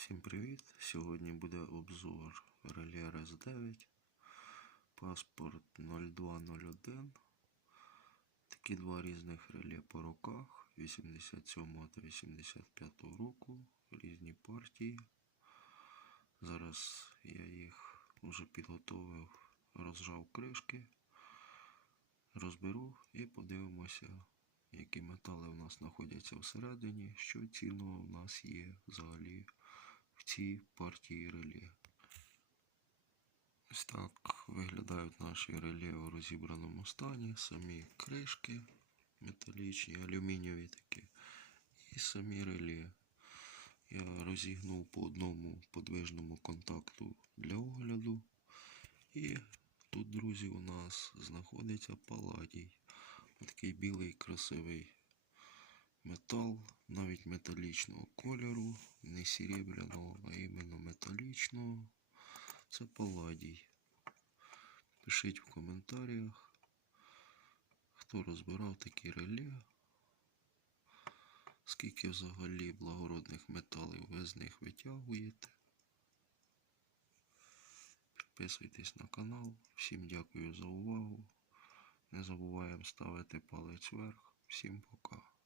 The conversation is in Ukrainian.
Всім привіт! Сьогодні буде обзор реле RS9, паспорт 0201. Такі два різних реле по роках 87 та 85 року, різні партії. Зараз я їх вже підготовив, розжав кришки, розберу і подивимося, які метали в нас знаходяться всередині, що цінного в нас є взагалі в цій партії реле. Ось так виглядають наші реле у розібраному стані, самі кришки металічні, алюмінієві такі, і самі реле. Я розігнув по одному подвижному контакту для огляду. І тут, друзі, у нас знаходиться паладій. Такий білий красивий метал, навіть металічного кольору, не серебряного, а іменно металічного. Це паладій. Пишіть в коментарях, хто розбирав такі реле, скільки взагалі благородних металів ви з них витягуєте. Підписуйтесь на канал. Всім дякую за увагу. Не забуваємо ставити палець вверх. Всім пока.